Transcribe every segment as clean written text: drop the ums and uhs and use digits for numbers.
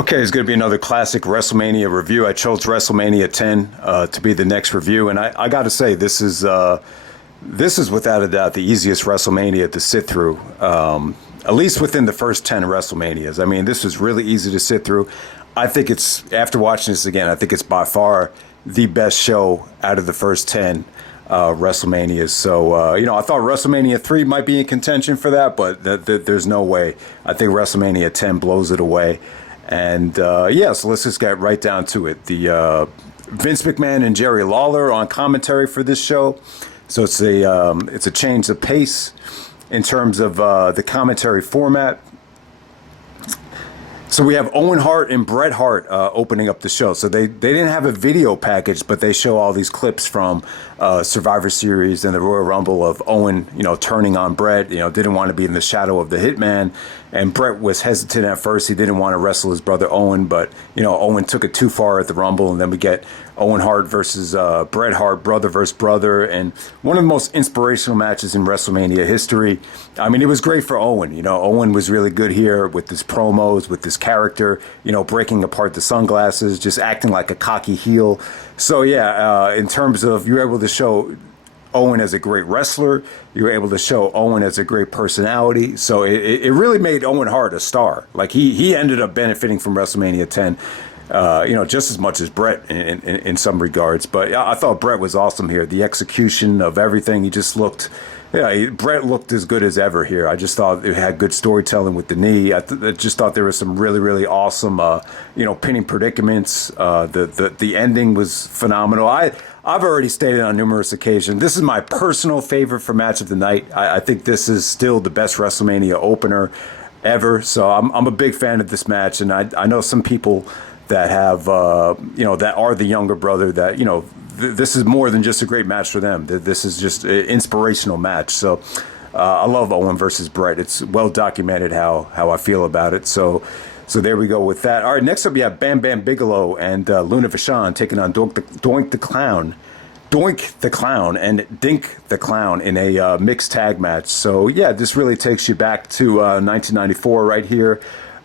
Okay, it's going to be another classic WrestleMania review. I chose WrestleMania 10 to be the next review, and I got to say this is without a doubt the easiest WrestleMania to sit through, at least within the first 10 WrestleManias. I mean, this was really easy to sit through. I think it's, after watching this again, I think it's by far the best show out of the first 10 WrestleManias. So, I thought WrestleMania 3 might be in contention for that, but there's no way. I think WrestleMania 10 blows it away. And so let's just get right down to it. The Vince McMahon and Jerry Lawler on commentary for this show. So it's a change of pace in terms of the commentary format. So we have Owen Hart and Bret Hart opening up the show. So they didn't have a video package, but they show all these clips from Survivor Series and the Royal Rumble of Owen, turning on Bret, didn't want to be in the shadow of the Hitman. And Bret was hesitant at first. He didn't want to wrestle his brother Owen, but, Owen took it too far at the Rumble. And then we get Owen Hart versus Bret Hart, brother versus brother. And one of the most inspirational matches in WrestleMania history. I mean, it was great for Owen. Owen was really good here with his promos, with his character, breaking apart the sunglasses, just acting like a cocky heel. So, in terms of, you're able to show Owen as a great wrestler, you were able to show Owen as a great personality. So it really made Owen Hart a star. Like he ended up benefiting from WrestleMania 10, just as much as Bret in some regards. But I thought Bret was awesome here. The execution of everything, he just looked. Bret looked as good as ever here. I just thought it had good storytelling with the knee. I just thought there was some really, really awesome, pinning predicaments. The ending was phenomenal. I've already stated on numerous occasions, this is my personal favorite for match of the night. I think this is still the best WrestleMania opener ever. So I'm a big fan of this match, and I know some people that have, that are the younger brother that, this is more than just a great match for them. This is just an inspirational match. So I love Owen versus Bret. It's well documented how I feel about it. So there we go with that. All right, next up, you have Bam Bam Bigelow and Luna Vachon taking on Doink the Clown and Dink the Clown in a mixed tag match. So, this really takes you back to 1994 right here.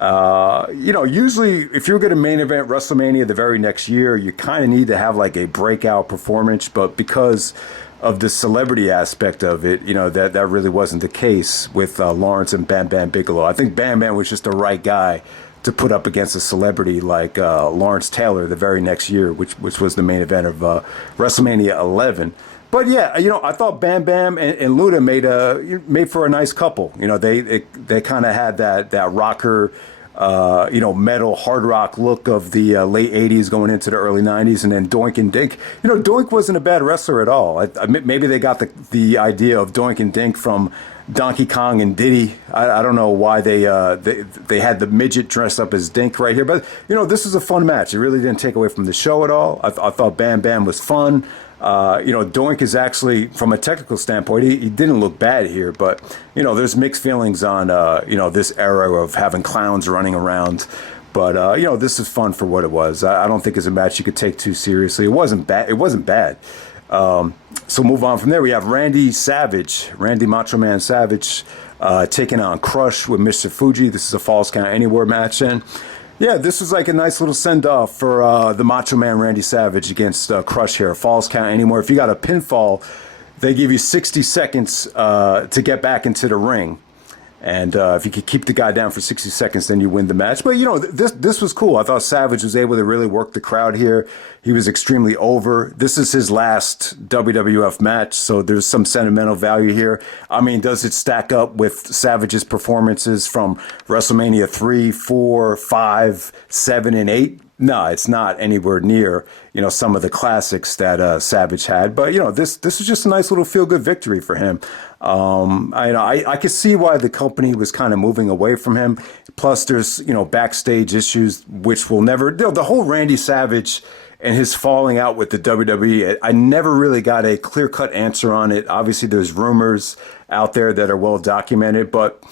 Usually if you're going to main event WrestleMania the very next year, you kind of need to have like a breakout performance. But because of the celebrity aspect of it, that really wasn't the case with Lawrence and Bam Bam Bigelow. I think Bam Bam was just the right guy to put up against a celebrity like Lawrence Taylor the very next year, which was the main event of WrestleMania 11. But I thought Bam Bam and Luna made for a nice couple. They kind of had that rocker, metal hard rock look of the late 80s going into the early 90s, and then Doink and Dink. Doink wasn't a bad wrestler at all. Maybe they got the idea of Doink and Dink from Donkey Kong and Diddy. I don't know why they had the midget dressed up as Dink right here, but this is a fun match. It really didn't take away from the show at all. I thought Bam Bam was fun. Doink is actually, from a technical standpoint, he didn't look bad here, but, there's mixed feelings on, this era of having clowns running around. But, this is fun for what it was. I don't think it's a match you could take too seriously. It wasn't bad. So move on from there. We have Randy Macho Man Savage, taking on Crush with Mr. Fuji. This is a Falls Count Anywhere match. And this is like a nice little send-off for the Macho Man Randy Savage against Crush here. Falls Count Anywhere. If you got a pinfall, they give you 60 seconds to get back into the ring. And if you could keep the guy down for 60 seconds, then you win the match. But, this was cool. I thought Savage was able to really work the crowd here. He was extremely over. This is his last WWF match, so there's some sentimental value here. I mean, does it stack up with Savage's performances from WrestleMania 3, 4, 5, 7, and 8? No, it's not anywhere near, some of the classics that Savage had. But, this is just a nice little feel-good victory for him. I could see why the company was kind of moving away from him. Plus, there's, backstage issues, which will never, the whole Randy Savage and his falling out with the WWE, I never really got a clear-cut answer on it. Obviously, there's rumors out there that are well documented, but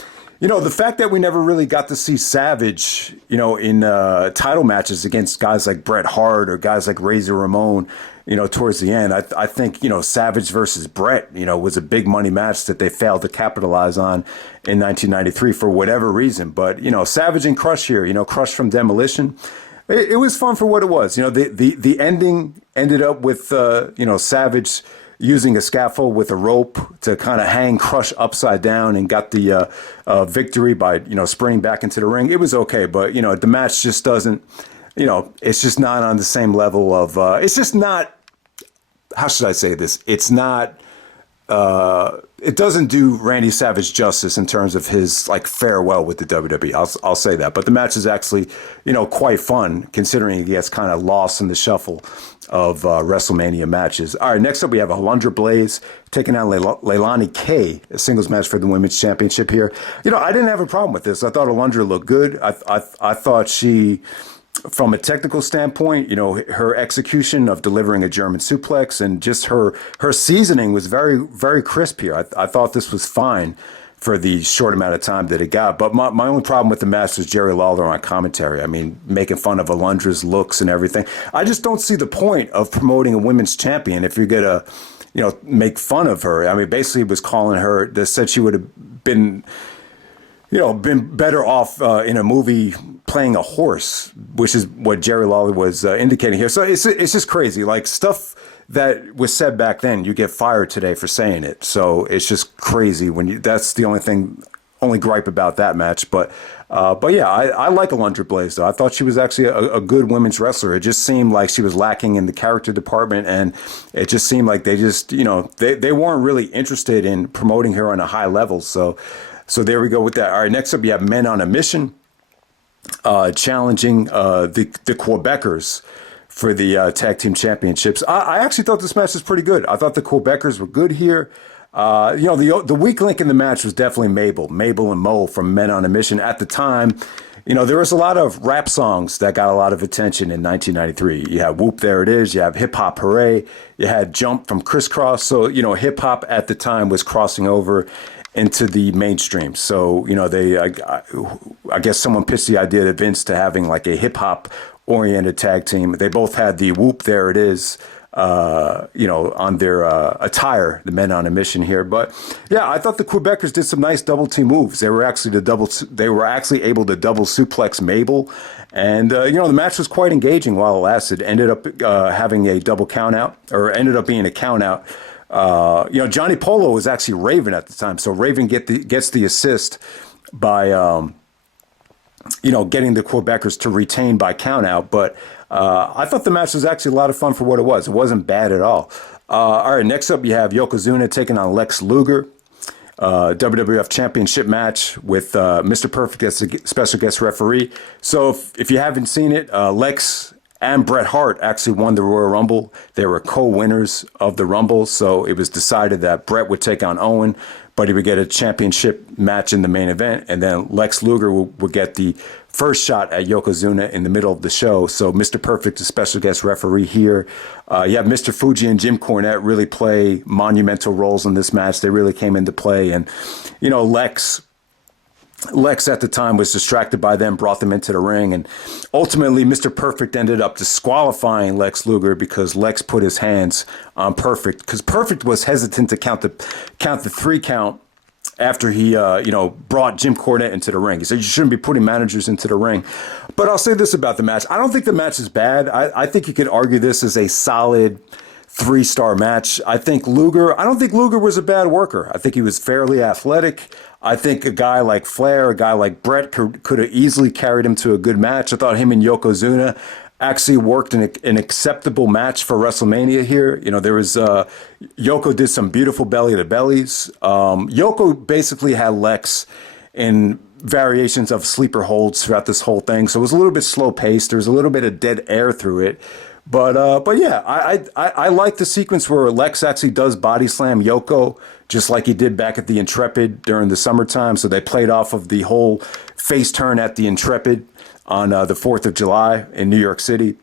The fact that we never really got to see Savage, in title matches against guys like Bret Hart or guys like Razor Ramon, towards the end, I think, Savage versus Bret, was a big money match that they failed to capitalize on in 1993 for whatever reason. But, Savage and Crush here, Crush from Demolition, it was fun for what it was. The ending ended up with, Savage using a scaffold with a rope to kind of hang Crush upside down and got the victory by, sprinting back into the ring. It was okay, but, the match just doesn't, it's just not on the same level of, it's just not, how should I say this? It's not, it doesn't do Randy Savage justice in terms of his farewell with the WWE. I'll say that. But the match is actually, quite fun considering he gets kind of lost in the shuffle of WrestleMania matches. All right, next up we have Alundra Blayze taking on Leilani K, a singles match for the Women's Championship here. I didn't have a problem with this. I thought Alundra looked good. I thought she, from a technical standpoint, her execution of delivering a German suplex and just her seasoning was very, very crisp here. I thought this was fine for the short amount of time that it got. But my only problem with the match was Jerry Lawler on commentary. I mean, making fun of Alundra's looks and everything. I just don't see the point of promoting a women's champion if you're going to, make fun of her. I mean, basically was calling her, that said she would have been better off in a movie playing a horse, which is what Jerry Lawler was indicating here. So it's just crazy. Stuff that was said back then, you get fired today for saying it. So it's just crazy that's the only gripe about that match. But yeah, I like Alundra Blayze though. I thought she was actually a good women's wrestler. It just seemed like she was lacking in the character department, and it just seemed like they just, they weren't really interested in promoting her on a high level. So there we go with that. All right, next up you have Men on a Mission challenging the Quebecers for the tag team championships. I actually thought this match was pretty good. I thought the Quebecers were good here. The weak link in the match was definitely Mabel and Mo from Men on a Mission. At the time, there was a lot of rap songs that got a lot of attention in 1993. You have Whoop, There It Is. You have Hip Hop Hooray. You had Jump from Crisscross. So, hip hop at the time was crossing over into the mainstream. So, I guess someone pitched the idea to Vince to having a hip hop oriented tag team. They both had the Whoop, There It Is, on their attire, the Men on a Mission here. But yeah, I thought the Quebecers did some nice double team moves. They were actually able to double suplex Mabel. And, the match was quite engaging while it lasted. Ended up having a double count out, or ended up being a count out. Johnny Polo was actually Raven at the time. So Raven gets the assist by, getting the Quebecers to retain by count out. But I thought the match was actually a lot of fun for what it was. It wasn't bad at all. All right, next up you have Yokozuna taking on Lex Luger. WWF Championship match with Mr. Perfect as a special guest referee. So if you haven't seen it, Lex and Bret Hart actually won the Royal Rumble. They were co-winners of the Rumble, so it was decided that Bret would take on Owen, but he would get a championship match in the main event, and then Lex Luger would get the first shot at Yokozuna in the middle of the show. So Mr. Perfect, a special guest referee here. You have Mr. Fuji and Jim Cornette really play monumental roles in this match. They really came into play, and Lex at the time was distracted by them, brought them into the ring, and ultimately Mr. Perfect ended up disqualifying Lex Luger because Lex put his hands on Perfect, because Perfect was hesitant to count the 3 count after he brought Jim Cornette into the ring. He said you shouldn't be putting managers into the ring. But I'll say this about the match. I don't think the match is bad. I think you could argue this is a solid 3-star match. I don't think Luger was a bad worker. I think he was fairly athletic. I think a guy like Flair, a guy like Bret could have easily carried him to a good match. I thought him and Yokozuna actually worked an acceptable match for WrestleMania here. There was Yoko did some beautiful belly to bellies. Yoko basically had Lex in variations of sleeper holds throughout this whole thing, so it was a little bit slow paced. There was a little bit of dead air through it. But yeah, I like the sequence where Lex actually does body slam Yoko, just like he did back at the Intrepid during the summertime. So they played off of the whole face turn at the Intrepid on the 4th of July in New York City.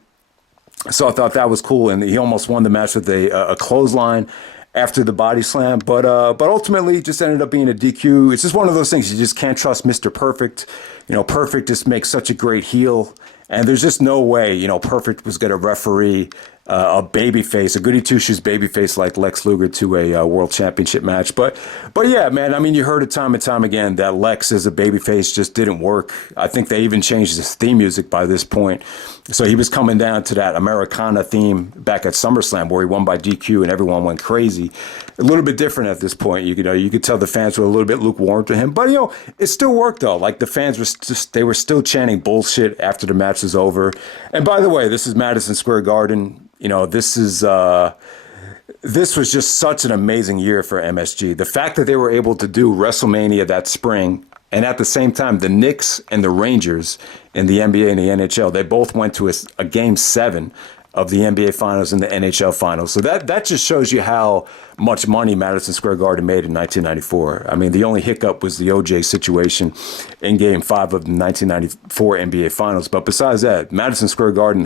So I thought that was cool. And he almost won the match with a clothesline. after the body slam. But ultimately, it just ended up being a DQ. It's just one of those things. You just can't trust Mr. Perfect. Perfect just makes such a great heel. And there's just no way, Perfect was going to referee a babyface, a goody two-shoes babyface like Lex Luger to a world championship match. But yeah, man, I mean, you heard it time and time again that Lex as a babyface just didn't work. I think they even changed his theme music by this point. So he was coming down to that Americana theme back at SummerSlam where he won by DQ and everyone went crazy. A little bit different at this point. You could tell the fans were a little bit lukewarm to him. But, it still worked, though. Like, the fans were still chanting bullshit after the match was over. And by the way, this is Madison Square Garden. This was just such an amazing year for MSG. The fact that they were able to do WrestleMania that spring, and at the same time, the Knicks and the Rangers in the NBA and the NHL, they both went to a Game 7 of the NBA Finals and the NHL Finals. So that just shows you how much money Madison Square Garden made in 1994. I mean, the only hiccup was the OJ situation in Game 5 of the 1994 NBA Finals. But besides that, Madison Square Garden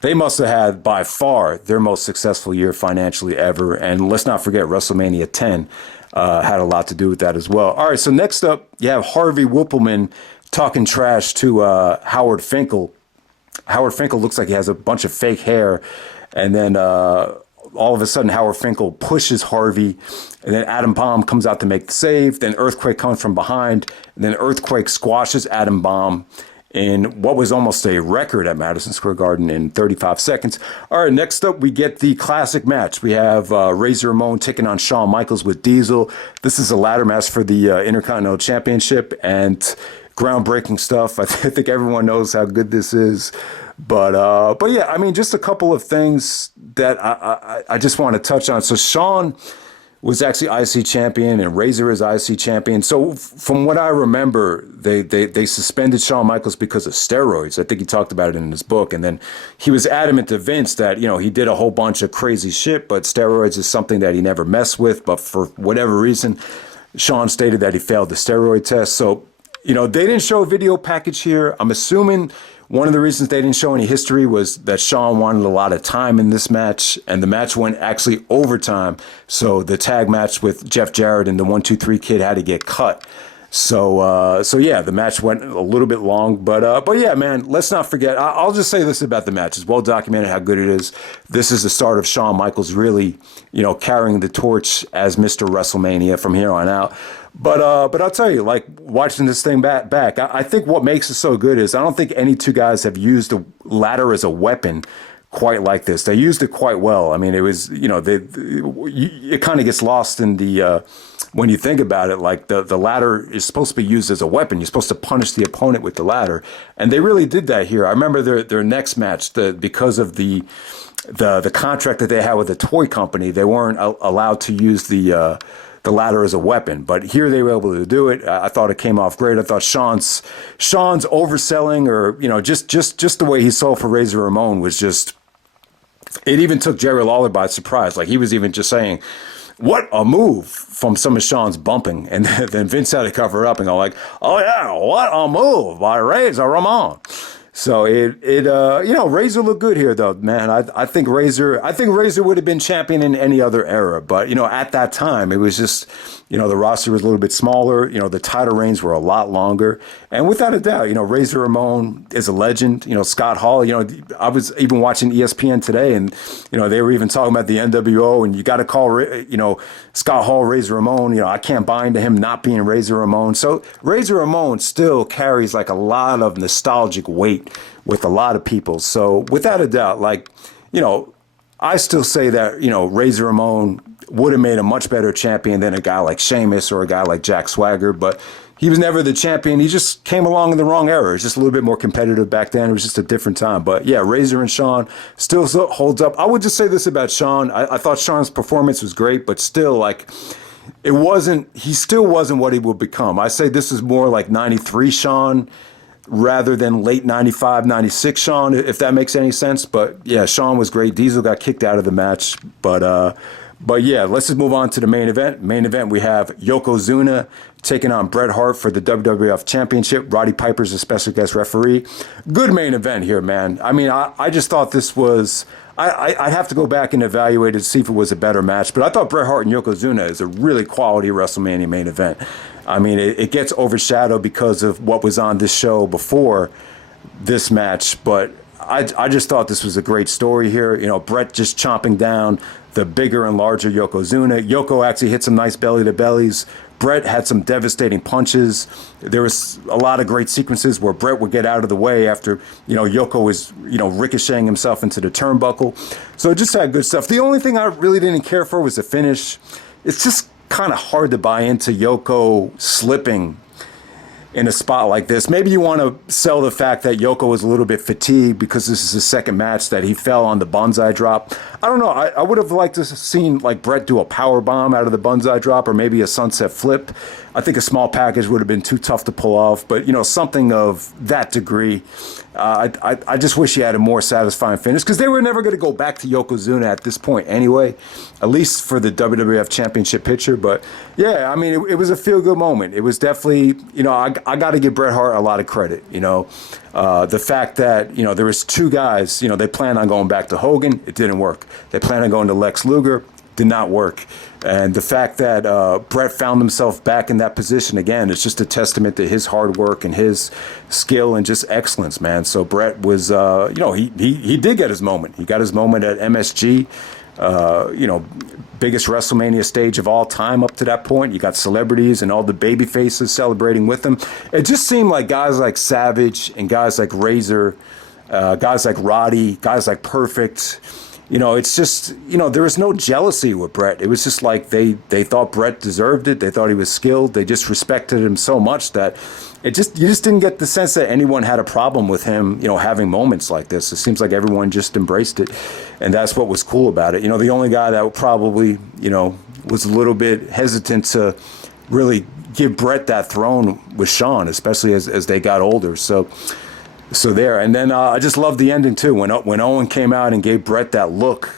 they must have had by far their most successful year financially ever. And let's not forget WrestleMania 10 had a lot to do with that as well. All right, so next up, you have Harvey Whippleman talking trash to Howard Finkel. Howard Finkel looks like he has a bunch of fake hair, and then all of a sudden Howard Finkel pushes Harvey, and then Adam Bomb comes out to make the save. Then Earthquake comes from behind, and then Earthquake squashes Adam Bomb in what was almost a record at Madison Square Garden in 35 seconds. All right, next up we get the classic match. We have Razor Ramon taking on Shawn Michaels with Diesel. This is a ladder match for the Intercontinental Championship, and groundbreaking stuff. I think everyone knows how good this is. But yeah, I mean, just a couple of things that I just want to touch on. So Shawn was actually IC champion and Razor is IC champion. So from what I remember, they suspended Shawn Michaels because of steroids. I think he talked about it in his book. And then he was adamant to Vince that, he did a whole bunch of crazy shit, but steroids is something that he never messed with. But for whatever reason, Shawn stated that he failed the steroid test. So, they didn't show a video package here. I'm assuming one of the reasons they didn't show any history was that Shawn wanted a lot of time in this match, and the match went actually overtime. So the tag match with Jeff Jarrett and the 1-2-3 Kid had to get cut. So yeah, the match went a little bit long, but yeah, man, let's not forget. I'll just say this about the match: it's well documented how good it is. This is the start of Shawn Michaels really, carrying the torch as Mr. WrestleMania from here on out. But I'll tell you, like, watching this thing back, I think what makes it so good is I don't think any two guys have used the ladder as a weapon quite like this. They used it quite well. I mean, it was, it kind of gets lost in the, when you think about it, like the ladder is supposed to be used as a weapon. You're supposed to punish the opponent with the ladder. And they really did that here. I remember their next match, because of the contract that they had with the toy company, they weren't allowed to use the ladder as a weapon, but here they were able to do it. I thought it came off great. I thought Shawn's overselling, or just the way he sold for Razor Ramon was just. It even took Jerry Lawler by surprise. Like, he was even just saying, "What a move!" from some of Shawn's bumping, and then Vince had to cover up and go like, "Oh yeah, what a move by Razor Ramon." So Razor looked good here, though, man. I think Razor would have been champion in any other era, but at that time it was just, the roster was a little bit smaller. The title reigns were a lot longer, and without a doubt, Razor Ramon is a legend. Scott Hall. I was even watching ESPN today, and they were even talking about the NWO, and you got to call Scott Hall Razor Ramon. I can't buy into him not being Razor Ramon. So Razor Ramon still carries like a lot of nostalgic weight with a lot of people. So without a doubt, I still say that, Razor Ramon would have made a much better champion than a guy like Sheamus or a guy like Jack Swagger, but he was never the champion. He just came along in the wrong era. It was just a little bit more competitive back then. It was just a different time. But yeah, Razor and Shawn still holds up. I would just say this about Shawn. I thought Shawn's performance was great, but still, he still wasn't what he would become. I say this is more like 93 Shawn rather than late 95, 96 Shawn, if that makes any sense. But yeah, Shawn was great. Diesel got kicked out of the match, but But yeah, let's just move on to the main event. Main event, we have Yokozuna taking on Bret Hart for the WWF Championship. Roddy Piper's a special guest referee. Good main event here, man. I mean, I just thought this was... I'd have to go back and evaluate it to see if it was a better match. But I thought Bret Hart and Yokozuna is a really quality WrestleMania main event. I mean, it gets overshadowed because of what was on this show before this match. But I just thought this was a great story here. You know, Bret just chomping down the bigger and larger Yokozuna. Yoko actually hit some nice belly-to-bellies. Bret had some devastating punches. There was a lot of great sequences where Bret would get out of the way after, you know, Yoko was, you know, ricocheting himself into the turnbuckle. So it just had good stuff. The only thing I really didn't care for was the finish. It's just kind of hard to buy into Yoko slipping in a spot like this. Maybe you want to sell the fact that Yoko was a little bit fatigued because this is his second match that he fell on the bonsai drop. I don't know. I would have liked to have seen like Bret do a power bomb out of the bonsai drop or maybe a sunset flip. I think a small package would have been too tough to pull off, but you know, something of that degree. I just wish he had a more satisfying finish because they were never going to go back to Yokozuna at this point anyway, at least for the WWF Championship picture. But yeah, I mean, it was a feel-good moment. It was definitely, you know, I got to give Bret Hart a lot of credit. You know, the fact that, you know, there was two guys, you know, they planned on going back to Hogan. It didn't work. They planned on going to Lex Luger. Did not work. And the fact that Bret found himself back in that position again, it's just a testament to his hard work and his skill and just excellence, man. So Bret was, you know, he did get his moment. He got his moment at MSG, you know, biggest WrestleMania stage of all time up to that point. You got celebrities and all the baby faces celebrating with him. It just seemed like guys like Savage and guys like Razer, guys like Roddy, guys like Perfect. You know, it's just, you know, there was no jealousy with Bret. It was just like they thought Bret deserved it. They thought he was skilled. They just respected him so much that you just didn't get the sense that anyone had a problem with him, you know, having moments like this. It seems like everyone just embraced it. And that's what was cool about it. You know, the only guy that probably, you know, was a little bit hesitant to really give Bret that throne was Shawn, especially as they got older. So there, and then I just loved the ending too. When Owen came out and gave Bret that look,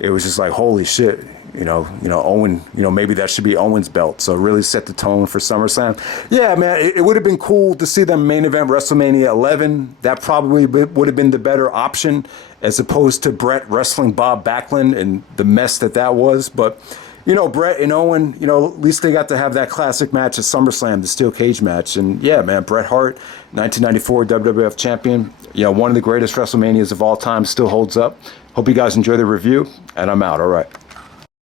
it was just like, holy shit, you know, Owen, you know, maybe that should be Owen's belt. So it really set the tone for SummerSlam. Yeah, man, it would have been cool to see them main event WrestleMania 11. That probably would have been the better option as opposed to Bret wrestling Bob Backlund and the mess that was. But you know, Bret and Owen, you know, at least they got to have that classic match at SummerSlam, the steel cage match. And yeah, man, Bret Hart, 1994 WWF champion, you know, one of the greatest WrestleManias of all time, still holds up. Hope you guys enjoy the review, and I'm out. All right.